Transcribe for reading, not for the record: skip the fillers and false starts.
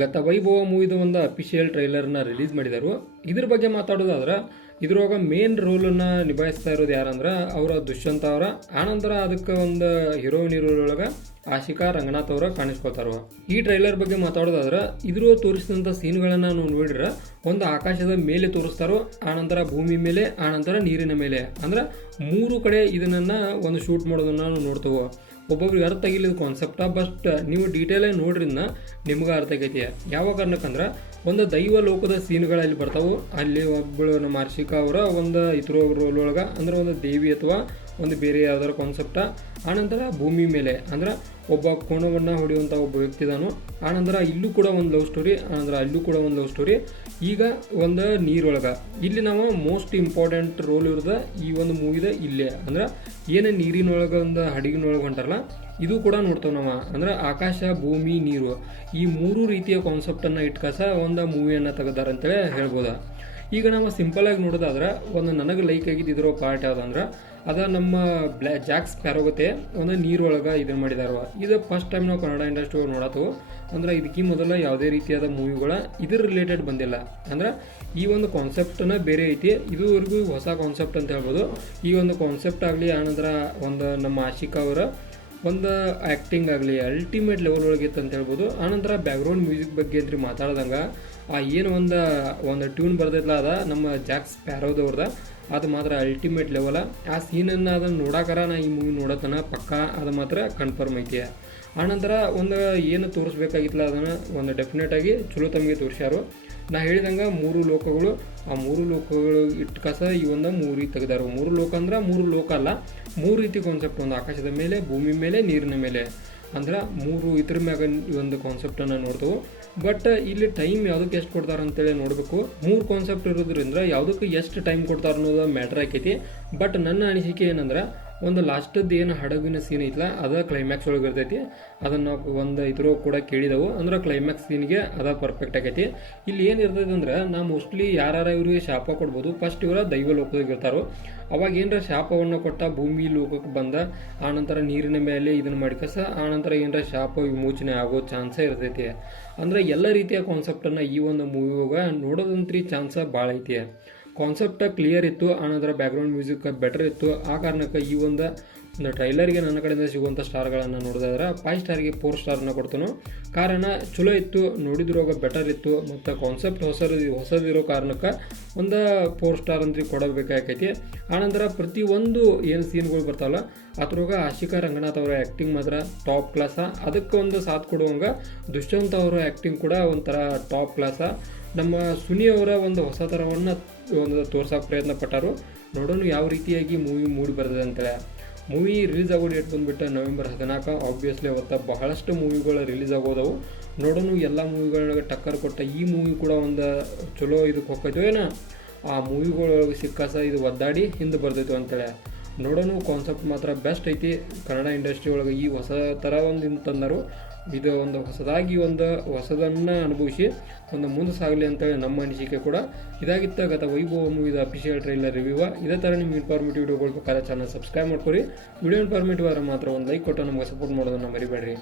ಗತ ವೈಭವ ಮೂವಿದು ಒಂದು ಅಫಿಷಿಯಲ್ ಟ್ರೈಲರ್ನ ರಿಲೀಸ್ ಮಾಡಿದರು. ಇದ್ರ ಬಗ್ಗೆ ಮಾತಾಡೋದಾದ್ರೆ ಇದ್ರೊಳಗೆ ಮೇನ್ ರೋಲನ್ನು ನಿಭಾಯಿಸ್ತಾ ಇರೋದು ಯಾರಂದ್ರೆ ಅವರ ದುಷ್ಯಂತ ಅವರ. ಆನಂತರ ಅದಕ್ಕೆ ಒಂದು ಹೀರೋಯಿನ್ ರೋಲೊಳಗೆ ಆಶಿಕಾ ರಂಗನಾಥ್ ಅವರ ಕಾಣಿಸ್ಕೊಳ್ತಾರ. ಈ ಟ್ರೈಲರ್ ಬಗ್ಗೆ ಮಾತಾಡೋದಾದ್ರೆ ಇದ್ರ ತೋರಿಸಿದಂಥ ಸೀನ್ಗಳನ್ನು ನಾವು ನೋಡಿದ್ರೆ ಒಂದು ಆಕಾಶದ ಮೇಲೆ ತೋರಿಸ್ತಾರೋ, ಆನಂತರ ಭೂಮಿ ಮೇಲೆ, ಆನಂತರ ನೀರಿನ ಮೇಲೆ, ಅಂದ್ರೆ 3 ಕಡೆ ಇದನ್ನ ಒಂದು ಶೂಟ್ ಮಾಡೋದನ್ನ ನಾವು ನೋಡ್ತೇವೆ. ಒಬ್ಬೊಬ್ರಿಗೆ ಅರ್ಥ ಆಗಿಲ್ಲ ಇದು ಕಾನ್ಸೆಪ್ಟ, ಬಟ್ ನೀವು ಡೀಟೇಲಾಗಿ ನೋಡ್ರಿಂದ ನಿಮ್ಗೆ ಅರ್ಥ ಆಗೈತಿ. ಯಾವ ಕಾರಣಕ್ಕಂದ್ರೆ ಒಂದು ದೈವ ಲೋಕದ ಸೀನ್ಗಳಲ್ಲಿ ಬರ್ತಾವೆ. ಅಲ್ಲಿ ಒಬ್ಬಳು ನಮ್ಮ ಆಶಿಕಾ ಅವರ ಒಂದು ಇತರ ರೋಲ್ ಒಳಗೆ ಅಂದ್ರೆ ಒಂದು ದೇವಿ ಅಥವಾ ಒಂದು ಬೇರೆ ಯಾವ್ದಾರ ಕಾನ್ಸೆಪ್ಟ. ಆನಂತರ ಭೂಮಿ ಮೇಲೆ ಅಂದ್ರೆ ಒಬ್ಬ ಕೋಣವನ್ನು ಹೊಡೆಯುವಂಥ ಒಬ್ಬ ವ್ಯಕ್ತಿ ಇದಾನು. ಆನಂತರ ಇಲ್ಲೂ ಕೂಡ ಒಂದು ಲವ್ ಸ್ಟೋರಿ, ಆನಂತರ ಅಲ್ಲೂ ಕೂಡ ಒಂದು ಲವ್ ಸ್ಟೋರಿ. ಈಗ ಒಂದು ನೀರೊಳಗೆ ಇಲ್ಲಿ ನಾವು ಮೋಸ್ಟ್ ಇಂಪಾರ್ಟೆಂಟ್ ರೋಲ್ ಇರೋದ ಈ ಒಂದು ಮೂವಿದ ಇಲ್ಲೇ ಅಂದ್ರೆ ಏನು ನೀರಿನೊಳಗೆ ಒಂದು ಹಡಗಿನೊಳಗೆ ಹೊಂಟಾರಲ್ಲ ಇದು ಕೂಡ ನೋಡ್ತೇವೆ ನಾವು. ಅಂದ್ರೆ ಆಕಾಶ, ಭೂಮಿ, ನೀರು ಈ 3 ರೀತಿಯ ಕಾನ್ಸೆಪ್ಟನ್ನು ಇಟ್ಕಸ ಒಂದು ಮೂವಿಯನ್ನು ತೆಗೆದಾರ ಅಂತೇಳಿ ಹೇಳ್ಬೋದು. ಈಗ ನಾವು ಸಿಂಪಲ್ ಆಗಿ ನೋಡೋದಾದ್ರೆ ಒಂದು ನನಗೆ ಲೈಕ್ ಆಗಿದ್ದು ಇದ್ರ ಪಾರ್ಟ್ ಯಾವುದಂದ್ರೆ ಅದ ನಮ್ಮ ಜಾಕ್ ಸ್ಪ್ಯಾರೋಗತ್ತೆ ಒಂದು ನೀರೊಳಗೆ ಇದನ್ನು ಮಾಡಿದಾರ. ಇದು ಫಸ್ಟ್ ಟೈಮ್ ನಾವು ಕನ್ನಡ ಇಂಡಸ್ಟ್ರಿ ನೋಡತ್ತವು. ಅಂದ್ರೆ ಇದಕ್ಕೆ ಮೊದಲ ಯಾವುದೇ ರೀತಿಯಾದ ಮೂವಿಗಳ ಇದ್ರ ರಿಲೇಟೆಡ್ ಬಂದಿಲ್ಲ. ಅಂದ್ರೆ ಈ ಒಂದು ಕಾನ್ಸೆಪ್ಟನ್ನ ಬೇರೆ ಐತಿ, ಇದುವರೆಗೂ ಹೊಸ ಕಾನ್ಸೆಪ್ಟ್ ಅಂತ ಹೇಳ್ಬೋದು. ಈ ಒಂದು ಕಾನ್ಸೆಪ್ಟ್ ಆಗಲಿ, ಆನಂತರ ಒಂದು ನಮ್ಮ ಆಶಿಕಾ ಅವರ ಒಂದು ಆ್ಯಕ್ಟಿಂಗ್ ಆಗಲಿ ಅಲ್ಟಿಮೇಟ್ ಲೆವೆಲ್ ಒಳಗೆ ಇತ್ತು ಅಂತ ಹೇಳ್ಬೋದು. ಆನಂತರ ಬ್ಯಾಕ್ಗ್ರೌಂಡ್ ಮ್ಯೂಸಿಕ್ ಬಗ್ಗೆ ಅಂತ ಮಾತಾಡ್ದಂಗೆ ಏನು ಒಂದು ಟ್ಯೂನ್ ಬರ್ದೈತಲ್ಲ ಅದ ನಮ್ಮ ಜಾಕ್ ಸ್ಪ್ಯಾರೋದವ್ರದ, ಅದು ಮಾತ್ರ ಅಲ್ಟಿಮೇಟ್ ಲೆವೆಲ. ಆ ಸೀನನ್ನು ಅದನ್ನು ನೋಡೋಕಾರ ನಾ ಈ ಮೂವಿ ನೋಡೋತನ ಪಕ್ಕ ಅದು ಮಾತ್ರ ಕನ್ಫರ್ಮ್ ಐತಿ. ಆನಂತರ ಒಂದು ಏನು ತೋರಿಸ್ಬೇಕಾಗಿತ್ತಲ್ಲ ಅದನ್ನು ಒಂದು ಡೆಫಿನೆಟಾಗಿ ಚಲೋ ತಮಗೆ ತೋರಿಸ್ಯಾರು. ನಾ ಹೇಳಿದಂಗೆ 3 ಲೋಕಗಳು, ಆ 3 ಲೋಕಗಳು ಇಟ್ಕಸ ಈ ಒಂದು ಮೂವಿ ತೆಗೆದಾರು. 3 ಲೋಕ ಅಂದ್ರೆ 3 ಲೋಕ ಅಲ್ಲ, 3 ರೀತಿ ಕಾನ್ಸೆಪ್ಟ್. ಒಂದು ಆಕಾಶದ ಮೇಲೆ, ಭೂಮಿ ಮೇಲೆ, ನೀರಿನ ಮೇಲೆ ಅಂದ್ರೆ 3 ಇದ್ರ ಮ್ಯಾಗ ಈ ಒಂದು ಕಾನ್ಸೆಪ್ಟನ್ನು ನೋಡ್ತೇವೆ. ಬಟ್ ಇಲ್ಲಿ ಟೈಮ್ ಯಾವುದಕ್ಕೆ ಎಷ್ಟು ಕೊಡ್ತಾರೆ ಅಂತೇಳಿ ನೋಡಬೇಕು. 3 ಕಾನ್ಸೆಪ್ಟ್ ಇರೋದ್ರಿಂದ ಯಾವುದಕ್ಕೆ ಎಷ್ಟು ಟೈಮ್ ಕೊಡ್ತಾರೆ ಅನ್ನೋದು ಮ್ಯಾಟ್ರ್ ಆಕೈತಿ. ಬಟ್ ನನ್ನ ಅನಿಸಿಕೆ ಏನಂದ್ರೆ ಒಂದು ಲಾಸ್ಟದ್ದು ಏನು ಹಡಗಿನ ಸೀನ್ ಐತಲ್ಲ ಅದ ಕ್ಲೈಮ್ಯಾಕ್ಸ್ ಒಳಗೆ ಇರ್ತೈತಿ. ಅದನ್ನು ನಾವು ಒಂದು ಇದ್ರ ಕೂಡ ಕೇಳಿದೆವು. ಅಂದ್ರೆ ಕ್ಲೈಮ್ಯಾಕ್ಸ್ ಸೀನ್ಗೆ ಅದ ಪರ್ಫೆಕ್ಟ್ ಆಗೈತಿ. ಇಲ್ಲಿ ಏನು ಇರ್ತೈತೆ ಅಂದ್ರೆ ನಾ ಮೋಸ್ಟ್ಲಿ ಯಾರು ಇವ್ರಿಗೆ ಶಾಪ ಕೊಡ್ಬೋದು. ಫಸ್ಟ್ ಇವರ ದೈವ ಲೋಕದಾಗ ಇರ್ತಾರೋ, ಅವಾಗ ಏನರ ಶಾಪವನ್ನು ಕೊಟ್ಟ ಭೂಮಿ ಲೋಕಕ್ಕೆ ಬಂದ, ಆನಂತರ ನೀರಿನ ಮೇಲೆ ಇದನ್ನು ಮಾಡಿಕಸ ಆನಂತರ ಏನರ ಶಾಪ ವಿಮೋಚನೆ ಆಗೋ ಚಾನ್ಸೇ ಇರ್ತೈತಿ. ಅಂದ್ರೆ ಎಲ್ಲ ರೀತಿಯ ಕಾನ್ಸೆಪ್ಟನ್ನು ಈ ಒಂದು ಮೂವಿಯಾಗ ನೋಡೋದಂತ್ರಿ ಚಾನ್ಸ ಭಾಳ ಐತಿ. ಕಾನ್ಸೆಪ್ಟ ಕ್ಲಿಯರ್ ಇತ್ತು, ಆನಂತರ ಬ್ಯಾಕ್ಗ್ರೌಂಡ್ ಮ್ಯೂಸಿಕ್ ಬೆಟರ್ ಇತ್ತು. ಆ ಕಾರಣಕ್ಕೆ ಈ ಒಂದು ಟ್ರೈಲರ್ಗೆ ನನ್ನ ಕಡೆಯಿಂದ ಸಿಗುವಂಥ ಸ್ಟಾರ್ಗಳನ್ನು ನೋಡಿದ್ರೆ 5 ಸ್ಟಾರ್ಗೆ 4 ಸ್ಟಾರ್ನ ಕೊಡ್ತಾನು. ಕಾರಣ ಚಲೋ ಇತ್ತು, ನೋಡಿದ್ರಾಗ ಬೆಟರ್ ಇತ್ತು, ಮತ್ತು ಕಾನ್ಸೆಪ್ಟ್ ಹೊಸದಿರೋ ಕಾರಣಕ್ಕೆ ಒಂದು 4 ಸ್ಟಾರ್ ಅಂತ ಕೊಡಬೇಕಾಗೈತಿ. ಆನಂತರ ಪ್ರತಿಯೊಂದು ಏನು ಸೀನ್ಗಳು ಬರ್ತಾವಲ್ಲ ಅದ್ರೊಳಗೆ ಆಶಿಕಾ ರಂಗನಾಥ್ ಅವರ ಆ್ಯಕ್ಟಿಂಗ್ ಮಾತ್ರ ಟಾಪ್ ಕ್ಲಾಸ. ಅದಕ್ಕೆ ಒಂದು ಸಾಥ್ ಕೊಡುವಂಗೆ ದುಷ್ಯಂತ ಅವರ ಆ್ಯಕ್ಟಿಂಗ್ ಕೂಡ ಒಂಥರ ಟಾಪ್ ಕ್ಲಾಸ. ನಮ್ಮ ಸುನಿ ಅವರ ಒಂದು ಹೊಸ ಥರವನ್ನು ಒಂದು ತೋರ್ಸೋಕೆ ಪ್ರಯತ್ನ ಪಟ್ಟರು. ನೋಡೋಣ ಯಾವ ರೀತಿಯಾಗಿ ಮೂವಿ ಮೂಡಿ ಬರ್ತದೆ ಅಂತೇಳಿ. ಮೂವಿ ರಿಲೀಸ್ ಆಗೋ ಡೇಟ್ ಬಂದುಬಿಟ್ಟು ನವೆಂಬರ್ 14. ಆಬ್ವಿಯಸ್ಲಿ ಅವತ್ತು ಬಹಳಷ್ಟು ಮೂವಿಗಳು ರಿಲೀಸ್ ಆಗೋದವು. ನೋಡೋಣ ಎಲ್ಲ ಮೂವಿಗಳಿಗೆ ಟಕ್ಕರ್ ಕೊಟ್ಟ ಈ ಮೂವಿ ಕೂಡ ಒಂದು ಚಲೋ ಇದಕ್ಕೆ ಹೋಗ್ತೈತೋ ಏನೋ, ಆ ಮೂವಿಗಳೊಳಗೆ ಸಿಕ್ಕಾಸ ಇದು ಒದ್ದಾಡಿ ಹಿಂದೆ ಬರ್ತೈತು ಅಂತೇಳಿ. ನೋಡೋಣ. ಕಾನ್ಸೆಪ್ಟ್ ಮಾತ್ರ ಬೆಸ್ಟ್ ಐತಿ. ಕನ್ನಡ ಇಂಡಸ್ಟ್ರಿ ಒಳಗೆ ಈ ಹೊಸ ಥರ ಒಂದು ತಂದರು. ಇದು ಒಂದು ಹೊಸದಾಗಿ ಒಂದು ಹೊಸದನ್ನು ಅನುಭವಿಸಿ ಒಂದು ಮುಂದೆ ಸಾಗಲಿ ಅಂತೇಳಿ ನಮ್ಮ ಅನಿಸಿಕೆ ಕೂಡ ಇದಾಗಿತ್ತು. ಗತ ವೈಭವ ಮೂವಿದ ಅಫಿಷಿಯಲ್ ಟ್ರೈಲರ್ ರಿವ್ಯೂ. ಇದೇ ಥರ ನಿಮ್ಗೆ ಇನ್ಫಾರ್ಮೇಟಿವ್ ವಿಡಿಯೋಗಳು ಬೇಕಾದ್ರೆ ಚಾನಲ್ ಸಬ್ಸ್ಕ್ರೈಬ್ ಮಾಡ್ಕೊರಿ. ವಿಡಿಯೋ ಇನ್ಫಾರ್ಮೇಟಿವ್ ಆದರೆ ಮಾತ್ರ ಒಂದು ಲೈಕ್ ಕೊಟ್ಟು ನಮಗೆ ಸಪೋರ್ಟ್ ಮಾಡೋದನ್ನು ಮರಿಬೇಡ್ರಿ.